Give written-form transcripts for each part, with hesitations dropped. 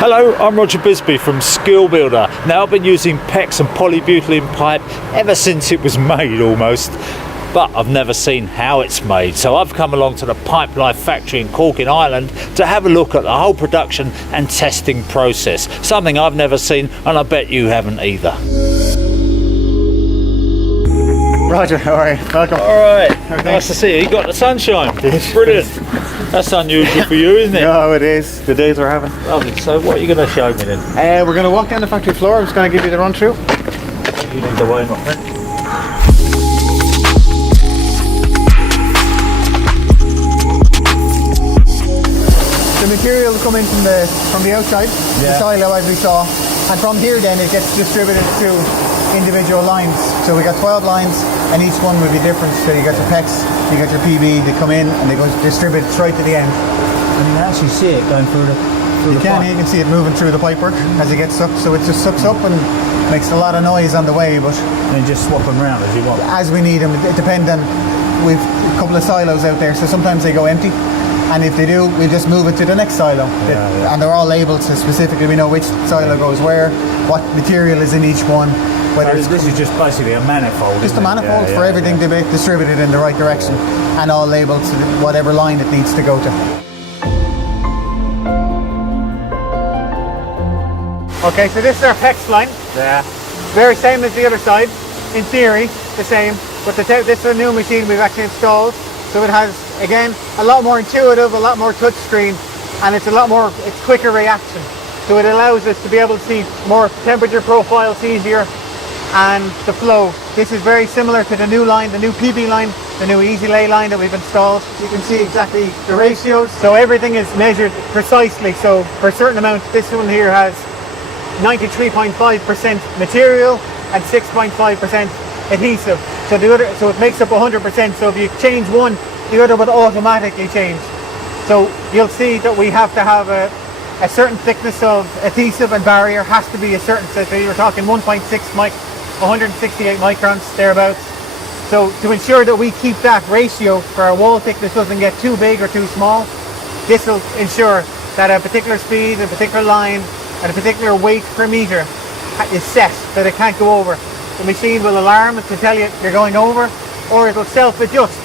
Hello, I'm Roger Bisbee from Skill Builder. Now, I've been using PEX and polybutylene pipe ever since it was made almost, but I've never seen how it's made. So I've come along to the Pipelife factory in Cork in Ireland to have a look at the whole production and testing process. Something I've never seen, and I bet you haven't either. Roger, how are you? Welcome. Alright, nice to see you. You got the sunshine. Brilliant. That's unusual for you, isn't it? No, it is. The days we're having. Lovely. So what are you going to show me then? We're going to walk down the factory floor. I'm just going to give you the run through. You lead the way, my friend. The material will come in from the outside, the silo as we saw, and from here then it gets distributed through individual lines. So we got 12 lines and each one will be different. So you got your PEX, you got your PB, they come in and they go distribute straight to the end. And you can actually see it going through the You can see it moving through the pipework as it gets sucked. So it just sucks up and makes a lot of noise on the way, but and just swap them around as you want. As we need them. It depends on, we've a couple of silos out there, so sometimes they go empty. And if they do, we just move it to the next silo. And they're all labelled, so specifically we know which silo goes where, what material is in each one. This is just basically a manifold. Just a manifold for everything to be distributed in the right direction and all labelled to whatever line it needs to go to. Okay, so this is our PEX line. Yeah. Very same as the other side. In theory, the same. But this is a new machine we've actually installed. So it has, again, a lot more intuitive, a lot more touch screen, and it's quicker reaction. So it allows us to be able to see more temperature profiles easier and the flow. This is very similar to the new line, the new PB line, the new EasyLay line that we've installed. You can see exactly the ratios. So everything is measured precisely. So for a certain amount, this one here has 93.5% material and 6.5% adhesive. So it makes up 100%. So if you change one, the other would automatically change. So you'll see that we have to have a certain thickness of adhesive and barrier has to be a certain, so you're talking 1.6 168 microns, thereabouts. So to ensure that we keep that ratio for our wall thickness doesn't get too big or too small, this will ensure that a particular speed, a particular line, and a particular weight per meter is set, that it can't go over. The machine will alarm to tell you you're going over, or it will self-adjust.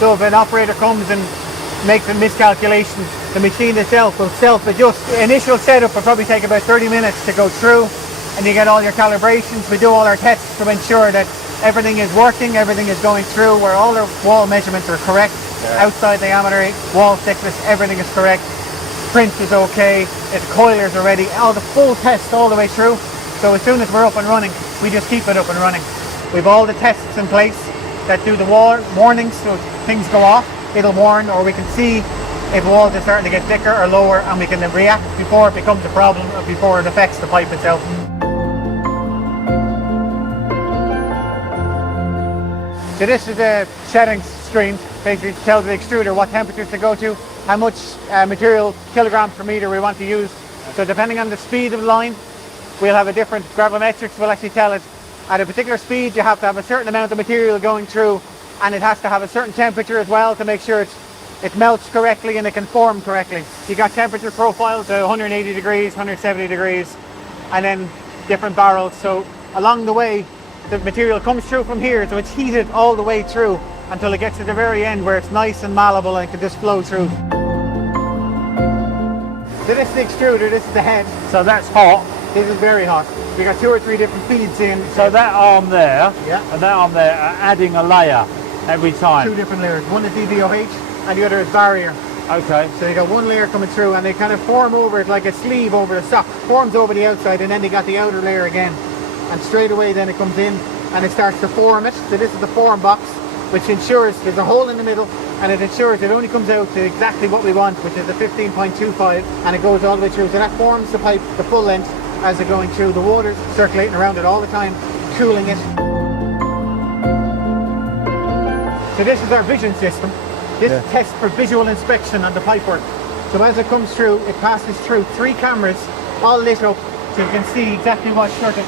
So if an operator comes and makes a miscalculation, the machine itself will self-adjust. The initial setup will probably take about 30 minutes to go through, and you get all your calibrations. We do all our tests to ensure that everything is working, everything is going through, where all our wall measurements are correct. Outside diameter, wall thickness, everything is correct. Print is okay, the coilers are ready, all the full test all the way through. So as soon as we're up and running, we just keep it up and running. We've all the tests in place that do the warnings, so if things go off, it'll warn, or we can see if walls are starting to get thicker or lower, and we can then react before it becomes a problem or before it affects the pipe itself. So this is a settings screen, basically tells the extruder what temperatures to go to, how much material, kilograms per meter we want to use. So depending on the speed of the line, we'll have a different gravimetrics will actually tell us at a particular speed you have to have a certain amount of material going through, and it has to have a certain temperature as well to make sure it melts correctly and it can form correctly. You got temperature profiles, 180 degrees, 170 degrees, and then different barrels. So along the way, the material comes through from here, so it's heated all the way through until it gets to the very end where it's nice and malleable and it can just flow through. So this is the extruder, this is the head. So that's hot. This is very hot. We got 2 or 3 different feeds in. So that arm there and that arm there are adding a layer every time. 2 different layers. One is DBOH and the other is barrier. Okay. So you got one layer coming through and they kind of form over it like a sleeve over the sock. Forms over the outside, and then they got the outer layer again. And straight away then it comes in and it starts to form it. So this is the form box, which ensures there's a hole in the middle, and it ensures it only comes out to exactly what we want, which is a 15.25, and it goes all the way through. So that forms the pipe the full length as it's going through. The water's circulating around it all the time, cooling it. So this is our vision system. This tests for visual inspection on the pipework. So as it comes through, it passes through 3 cameras, all lit up, so you can see exactly what sort of,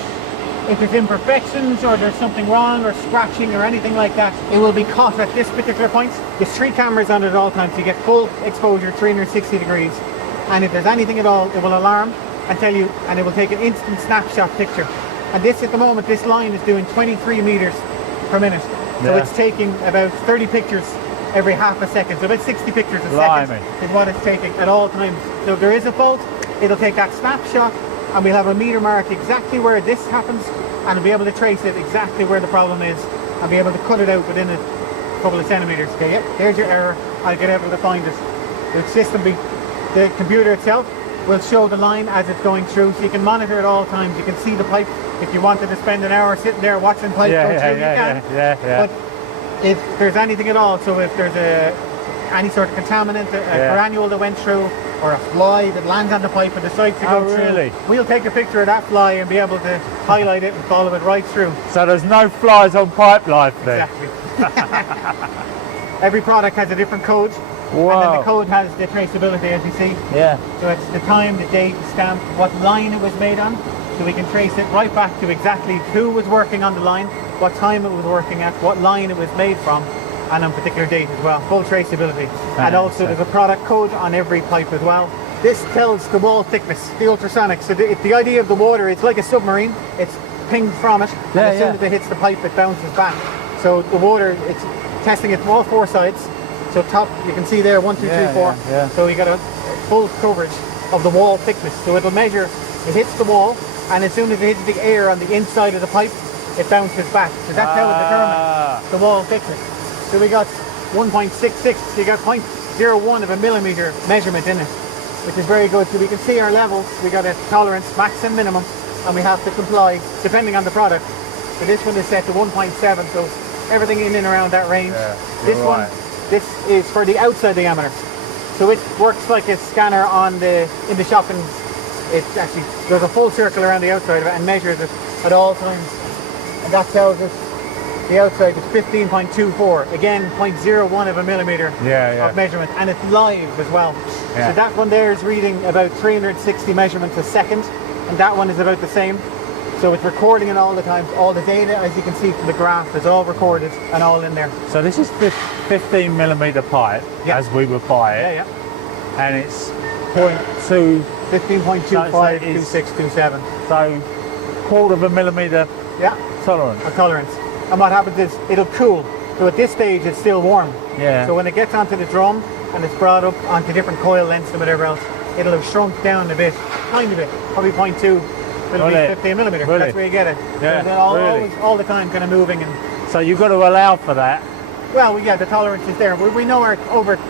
if there's imperfections or there's something wrong or scratching or anything like that, it will be caught at this particular point. There's 3 cameras on it at all times, so you get full exposure, 360 degrees. And if there's anything at all, it will alarm. and tell you, and it will take an instant snapshot picture. And this at the moment, this line is doing 23 meters per minute. So it's taking about 30 pictures every half a second. So about 60 pictures a second is what it's taking at all times. So if there is a fault, it'll take that snapshot and we'll have a meter mark exactly where this happens and we'll be able to trace it exactly where the problem is and be able to cut it out within a couple of centimeters. Okay, yeah, there's your error. I'll get able to find it. The computer itself will show the line as it's going through, so you can monitor at all times. You can see the pipe. If you wanted to spend an hour sitting there watching pipe go through, you can. But if there's anything at all, so if there's any sort of contaminant, a granule that went through, or a fly that lands on the pipe and decides to go through, we'll take a picture of that fly and be able to highlight it and follow it right through. So there's no flies on Pipelife then? Exactly. Every product has a different code. Whoa. And then the code has the traceability, as you see. Yeah. So it's the time, the date, the stamp, what line it was made on. So we can trace it right back to exactly who was working on the line, what time it was working at, what line it was made from, and on a particular date as well. Full traceability. And also there's a product code on every pipe as well. This tells the wall thickness, the ultrasonic. So the idea of the water, it's like a submarine. It's pinged from it, and as soon as it hits the pipe, it bounces back. So the water, it's testing it from all four sides. So top, you can see there, 1, 2, 3, 4. So you got a full coverage of the wall thickness. So it'll measure, it hits the wall, and as soon as it hits the air on the inside of the pipe, it bounces back. So that's how it determines the wall thickness. So we got 1.66, so you got 0.01 of a millimeter measurement in it, which is very good. So we can see our levels. We got a tolerance, max and minimum, and we have to comply depending on the product. So this one is set to 1.7, so everything in and around that range. This is for the outside diameter. So it works like a scanner in the shop, and it actually does a full circle around the outside of it and measures it at all times. And that tells us the outside is 15.24. Again, 0.01 of a millimeter of measurement, and it's live as well. So that one there is reading about 360 measurements a second, and that one is about the same. So it's recording it all the time. All the data, as you can see from the graph, is all recorded and all in there. So this is 15 millimeter pipe, as we would buy it. And it's 15.25, 26, 27. So quarter of a millimeter tolerance. A tolerance. And what happens is it'll cool. So at this stage it's still warm. So when it gets onto the drum and it's brought up onto different coil lengths and whatever else, it'll have shrunk down a bit, tiny bit, probably 0.2. It'll be 15 millimeter. That's where you get it. So all the time kind of moving. And so you've got to allow for that. Well, the tolerance is there. We know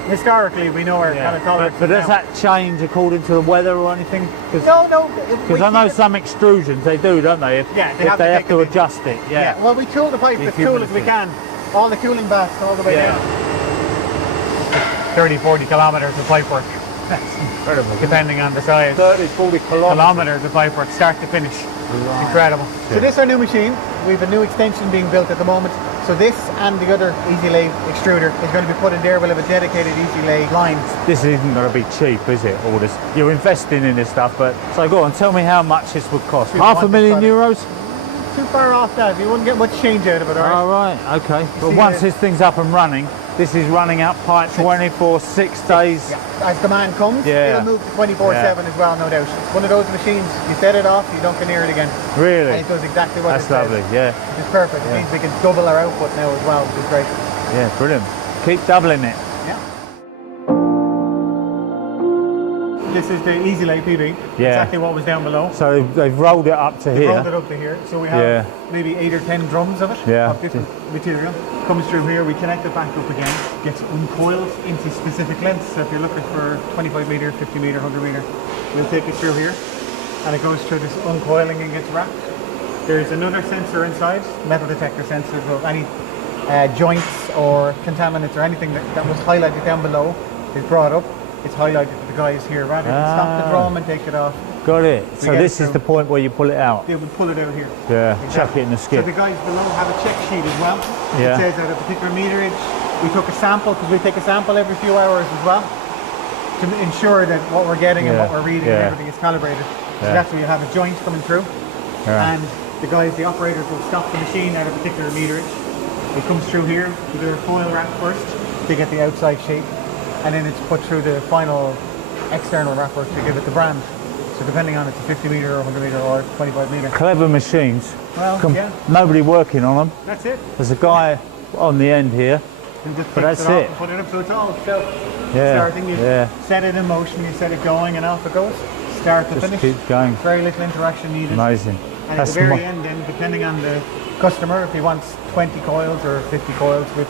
historically we know our kind of tolerance. But does that change according to the weather or anything? No. Because I know some extrusions, they do, don't they? If they have to adjust it. Well, we cool the pipe as cool as we can. All the cooling baths all the way down. 30, 40 kilometers of pipe work. That's incredible. Depending on the size. 30, 40 kilometers of pipe work, start to finish. Incredible. So this is our new machine. We have a new extension being built at the moment. So this and the other EasyLay extruder is going to be put in there. We'll have a dedicated EasyLay line. This isn't going to be cheap, is it? All this, you're investing in this stuff, but so go on, tell me how much this would cost. €500,000? Too far off that. You wouldn't get much change out of it. All right, okay. But once this thing's up and running, this is running up pipe 24, 6 days. As demand comes, it'll move to 24/7 as well, no doubt. One of those machines, you set it off, you don't get near it again. Really? And it does exactly what it says. That's lovely, It's perfect. It means we can double our output now as well, which is great. Yeah, brilliant. Keep doubling it. This is the EasyLay PB, exactly what was down below. So they've rolled it up to here. Rolled it up to here. So we have maybe 8 or 10 drums of it, of different material. Comes through here, we connect it back up again, gets uncoiled into specific lengths. So if you're looking for 25 metre, 50 metre, 100 metre, we'll take it through here. And it goes through this uncoiling and gets wrapped. There's another sensor inside, metal detector sensor, so any joints or contaminants or anything that was highlighted down below is brought up. It's highlighted to the guys here rather than stop the drum and take it off. Got it. So this is the point where you pull it out. Yeah, we pull it out here. Chuck it in the skip. So the guys below have a check sheet as well. It says at a particular meterage. We took a sample because we take a sample every few hours as well to ensure that what we're getting and what we're reading and everything is calibrated. So that's where you have a joint coming through. And the guys, the operators, will stop the machine at a particular meterage. It comes through here with a foil wrap first to get the outside shape. And then it's put through the final external wrapper to give it the brand. So depending on it's a 50 metre or 100 metre or 25 metre. Clever machines. Well, yeah. Nobody working on them. That's it. There's a guy on the end here. And just But fix that's it it. up and put it up. So it's all self Yeah. starting. You Yeah. set it in motion, you set it going, and off it goes. Start to Just finish. keep going. Very little interaction needed. Amazing. And at the very end, then, depending on the customer, if he wants 20 coils or 50 coils, we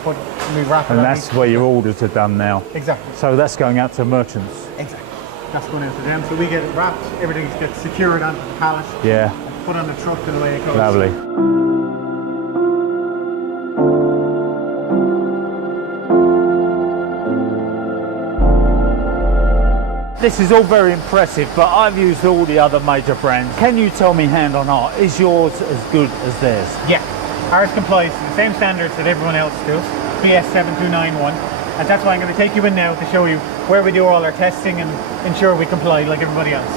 wrap it. And on that's each. where your orders are done now. Exactly. So that's going out to merchants. Exactly. That's going out to them. So we get it wrapped, everything gets secured onto the pallet, Yeah. put on the truck, and away it goes. Lovely. This is all very impressive, but I've used all the other major brands. Can you tell me hand on heart, is yours as good as theirs? Yeah. Ours complies to the same standards that everyone else does, BS 7291. And that's why I'm going to take you in now to show you where we do all our testing and ensure we comply like everybody else.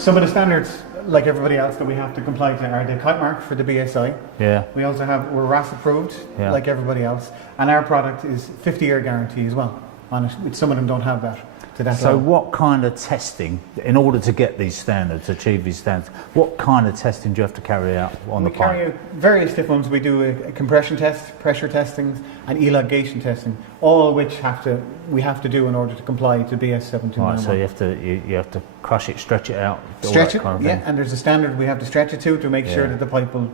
Some of the standards, like everybody else, that we have to comply to are the kite mark for the BSI. Yeah. We also have, we're RAS approved, Yeah. like everybody else. And our product is 50-year guarantee as well on it, which some of them don't have that. To that So level. what kind of testing, in order to get these standards, achieve these standards, what kind of testing do you have to carry out on the We carry pipe? out various different ones. We do a compression test, pressure testing, and elongation testing, all of which we have to do in order to comply to BS 7291. Right, so you have to crush it, stretch it out, all Stretch that it, kind of yeah, thing. and there's a standard we have to stretch it to make sure Yeah. that the pipe will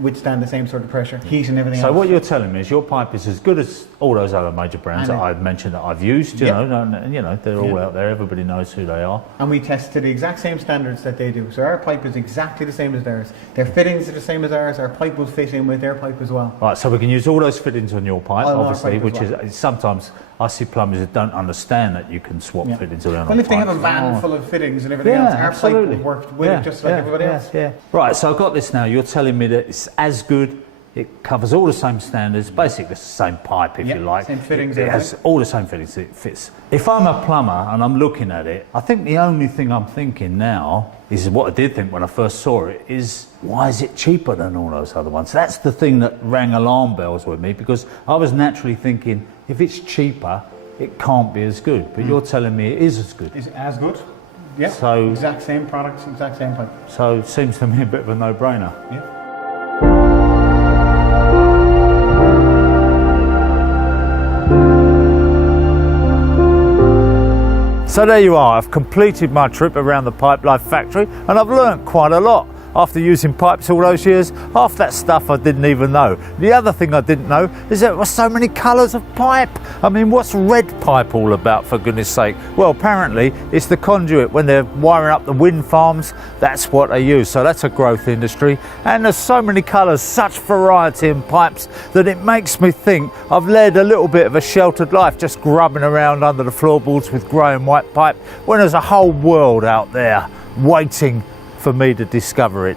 withstand the same sort of pressure, heat and everything So else. what you're telling me is your pipe is as good as all those other major brands And that I've mentioned that I've used. You Yep. know, and, you know, they're all Yeah. out there. Everybody knows who they are. And we test to the exact same standards that they do. So our pipe is exactly the same as theirs. Their fittings are the same as ours. Our pipe will fit in with their pipe as well. Right, so we can use all those fittings on your pipe, On our obviously, pipe as which is sometimes I see plumbers that don't understand that you can swap Yeah. fittings around. Well, on if they have a pipes. van Oh. full of fittings and everything Yeah, else, our absolutely. pipe will work with it just like everybody else. Yeah. Right, so I've got this now. You're telling me that it's as good. It covers all the same standards, basically it's the same pipe if Yeah, you like. same fittings, It has all the same fittings, it fits. If I'm a plumber and I'm looking at it, I think the only thing I'm thinking now is what I did think when I first saw it is, why is it cheaper than all those other ones? That's the thing that rang alarm bells with me, because I was naturally thinking, if it's cheaper, it can't be as good. But you're telling me it is as good. Is as good. Yeah. So- exact same products, exact same pipe. So it seems to me a bit of a no-brainer. Yeah. So there you are, I've completed my trip around the Pipelife factory and I've learnt quite a lot. After using pipes all those years, half that stuff I didn't even know. The other thing I didn't know is there were so many colours of pipe. I mean, what's red pipe all about, for goodness sake? Well, apparently it's the conduit when they're wiring up the wind farms, that's what they use. So that's a growth industry. And there's so many colours, such variety in pipes, that it makes me think I've led a little bit of a sheltered life, just grubbing around under the floorboards with grey and white pipe, when there's a whole world out there waiting for me to discover it.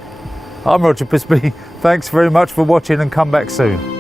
I'm Roger Bisbee. Thanks very much for watching and come back soon.